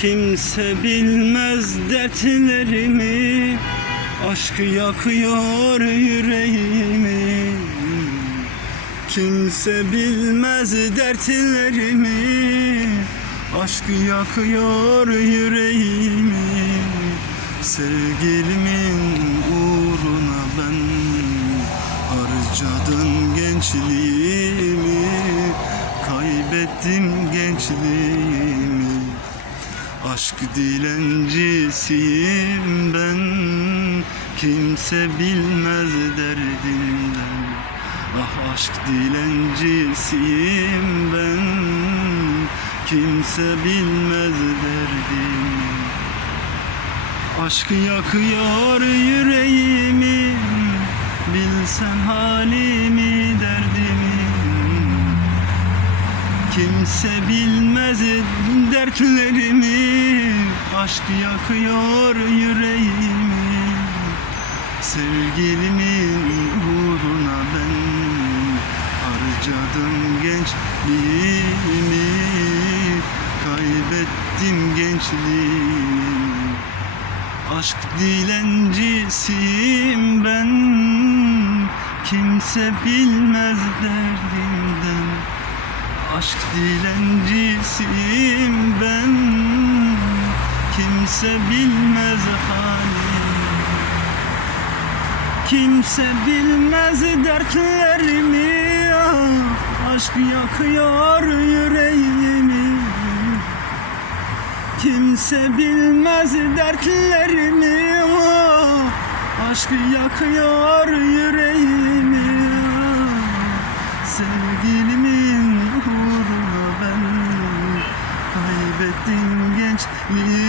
Kimse bilmez dertlerimi. Aşk yakıyor yüreğimi. Kimse bilmez dertlerimi. Aşk yakıyor yüreğimi. Sevgilimin uğruna ben Harcadım gençliğimi. Kaybettim gençliğimi Aşk dilencisiyim ben. Kimse bilmez derdimden Ah aşk dilencisiyim ben. Kimse bilmez derdimi Aşk yakıyor yüreğimi. Bilsen halimi derdimi. Kimse bilmez dertlerimi Aşk yakıyor yüreğimi. Sevgilimin uğruna ben Harcadım gençliğimi Kaybettim gençliğimi. Aşk dilencisiyim ben Kimse bilmez derdimden. Aşk dilencisiyim ben Kimse bilmez halim Kimse bilmez dertlerimi. Ah, Aşk yakıyor yüreğimi. Kimse bilmez dertlerimi. Ah, Aşk yakıyor yüreğimi. Sevgilimin uğruna ben Kaybettim gençliğimi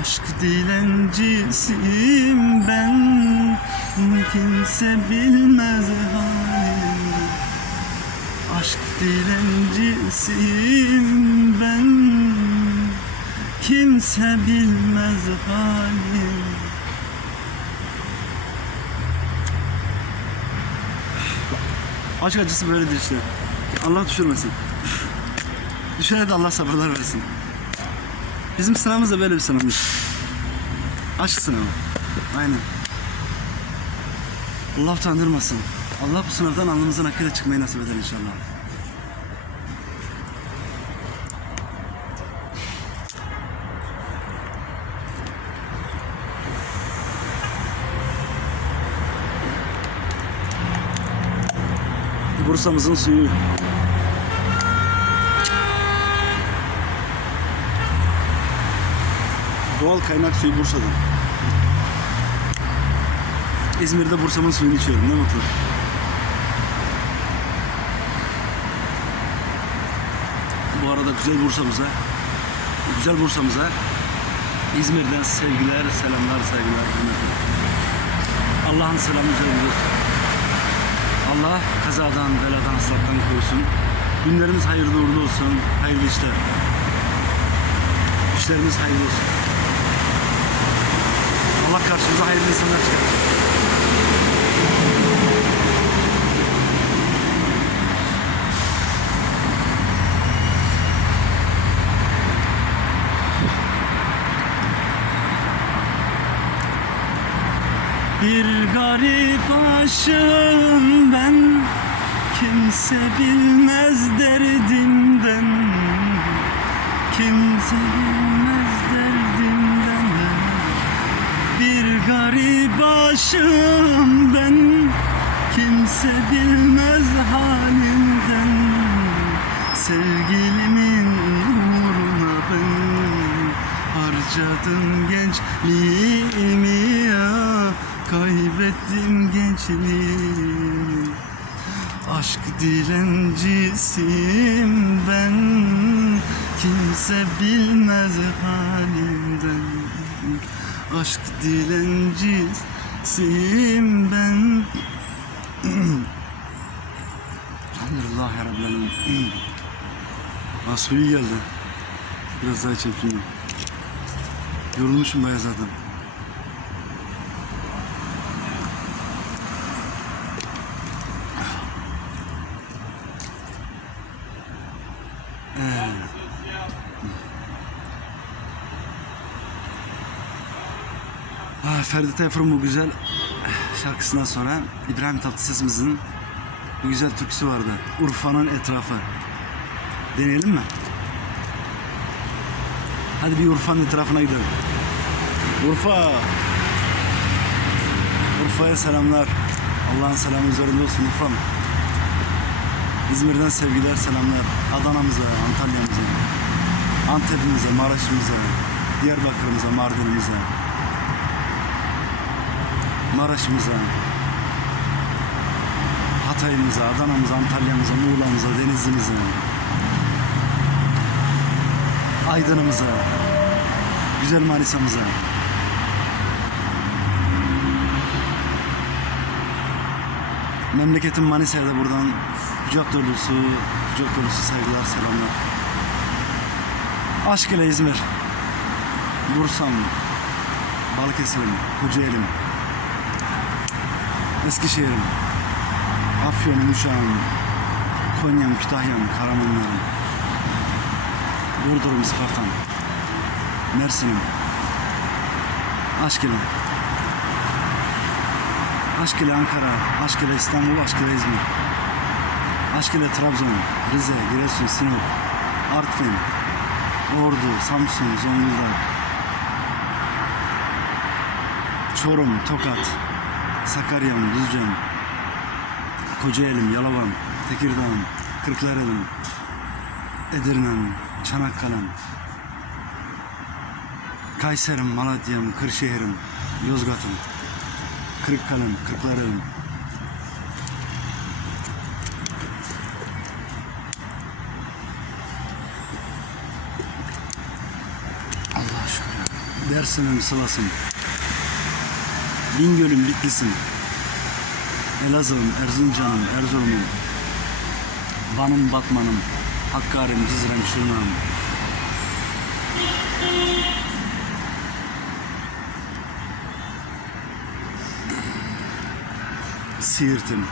Aşk dilencisiyim ben Kimse bilmez halimi Aşk dilencisiyim ben Kimse bilmez halimi Aşk acısı böyledir işte. Allah düşürmesin. Düşene de Allah sabırlar versin. Bizim sınavımız da böyle bir sınavmış. Aşk sınavı. Aynen. Allah utandırmasın. Allah bu sınavdan alnımızın hakkıyla çıkmayı nasip eder inşallah. Bursa'mızın suyu. Doğal kaynak suyu Bursa'dan. İzmir'de Bursa'mın suyunu içiyorum ne mutlu. Bu arada güzel Bursa'mıza, güzel Bursa'mıza İzmir'den sevgiler, selamlar, saygılar. Allah'ın selamı üzerinize olsun. Allah kazadan, beladan, hastalıktan korusun. Günlerimiz hayırlı uğurlu olsun. Hayırlı işler. İşlerimiz hayırlı olsun. Allah karşımıza hayırlı insanlar çıkar. Bir garip aşığım ben Kimse bilmez derdimden Kimse bilmez aşığım ben Kimse bilmez halimden Sevgilimin eksiğim ben. Elhamdülillah ya Rabbil Alemin. Geldi. Biraz daha çekeyim. Yorulmuşum ben zaten. Evet. Ah, Ferdi Tayfur'un bu güzel şarkısından sonra İbrahim Tatlıses'imizin bir güzel türküsü vardı. Urfa'nın etrafı. Deneyelim mi? Hadi bir Urfa'nın etrafına gidelim. Urfa! Urfa'ya selamlar. Allah'ın selamı üzerinde olsun Urfa'm. İzmir'den sevgiler, selamlar. Adana'mıza, Antalya'mıza, Antep'imize, Maraş'ımıza, Diyarbakır'ımıza, Mardin'imize, Maraş'ımıza, Hatay'ımıza, Adana'mıza, Antalya'mıza, Muğla'mıza, Denizli'mize, Aydın'ımıza, güzel Manisa'mıza. Memleketim Manisa'ya da buradan kucak dolusu, kucak dolusu saygılar, selamlar. Aşk ile İzmir, Bursa'm, Balıkesir'im, Kocaeli'm, Eskişehir'im, Afyon'um, Uşak'ım, Konya'm, Kütahya'm, Karamanlar'ım, Burdur'um, Isparta'm, Mersin'im, Aşk ile. Aşk ile Ankara, aşk ile İstanbul, aşk ile İzmir. Aşk ile Trabzon, Rize, Giresun, Sinop, Artvin, Ordu, Samsun, Zonguldak, Çorum, Tokat, Sakarya'm, Düzce'm, Kocaeli'm, Yalavan, Tekirdağ'ım, Kırklareli'm, Edirne'm, Çanakkale'm, Kayseri'm, Malatya'm, Kırşehir'im, Yozgat'ım, Kırıkkale'm, Kırklareli'm, Allah aşkına. Dersim'im, Sivas'ım. Bingöl'üm, Bitlis'im. Elazığ'ım, Erzincan'ım, Erzurum'um. Van'ım, Batman'ım. Hakkari'm, Cizre'm, Şırnak'ım. Siirt'im.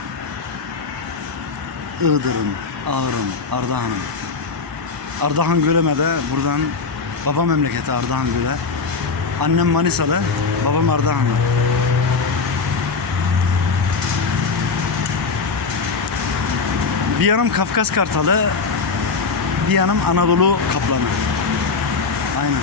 Iğdır'ım, Ağrım, Ardahan'ım. Ardahan Göleme'de buradan baba memleketi Ardahan Göle. Annem Manisalı, babam Ardahanlı. Bir yanım Kafkas Kartalı, bir yanım Anadolu Kaplanı. Aynen.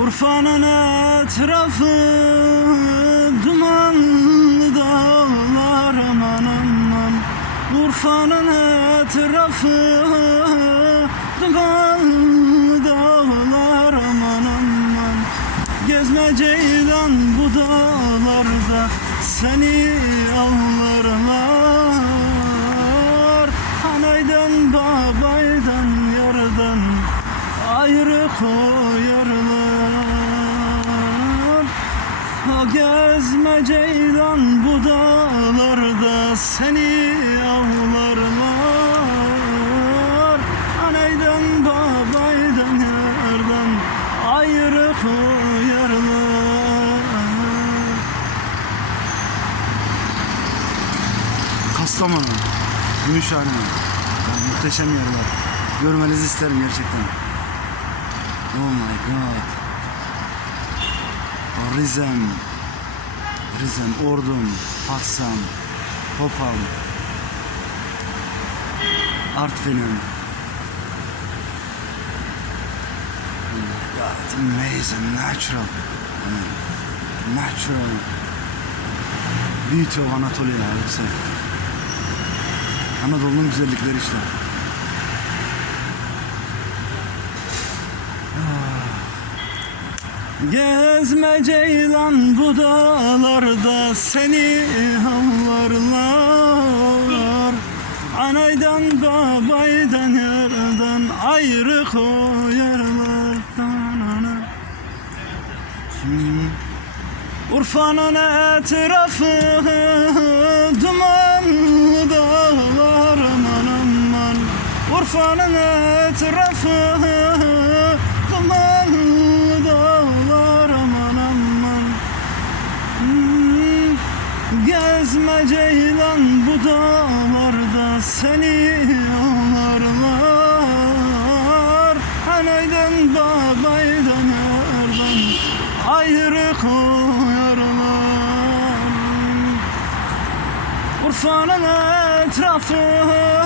Urfa'nın etrafı dumanlı dağlar aman aman Urfa'nın etrafı dumanlı ceylan Gümüşhane, yani muhteşem yerler. Görmenizi isterim gerçekten. Oh my god. Rizem, Rizem, Ordum, Fatsam, Hopal, Artvin'im. God, amazing, natural. Natural beauty of Anatolia, I would say. Anadolu'nun güzellikleri işte. Gezme ceylan bu dağlarda seni havlarlar Anaydan babaydan yardan ayrı koyarlar. Hmm. Urfa'nın etrafı dumanlı dağlar Urfa'nın etrafı dumanlı dağlar aman aman. Hmm, Gezme ceylan bu dağlarda seni ağlarlar Anaydan babaydan yardan ayrı koyarlar. Urfa'nın etrafı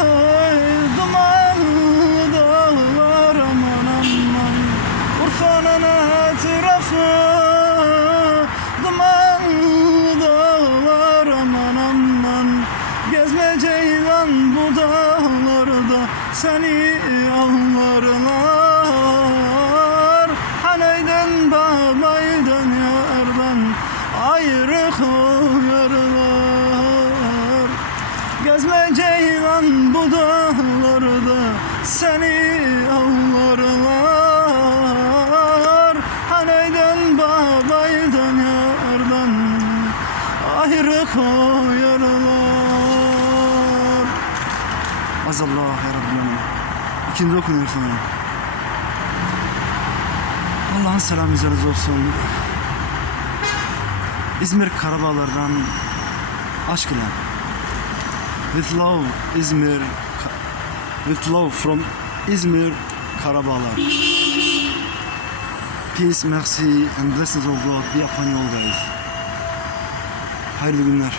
seni avlarlar Haneyden babaydan yardan ayrı koyarlar. Azallah ya Rabbim İkindi okunuyor sanırım. Allah'ın selamı üzerinize olsun. İzmir Karabağlar'dan aşk ile. With love İzmir With love from İzmir Karabağlar Peace, mercy and blessings of God be upon you all guys. Hayırlı günler.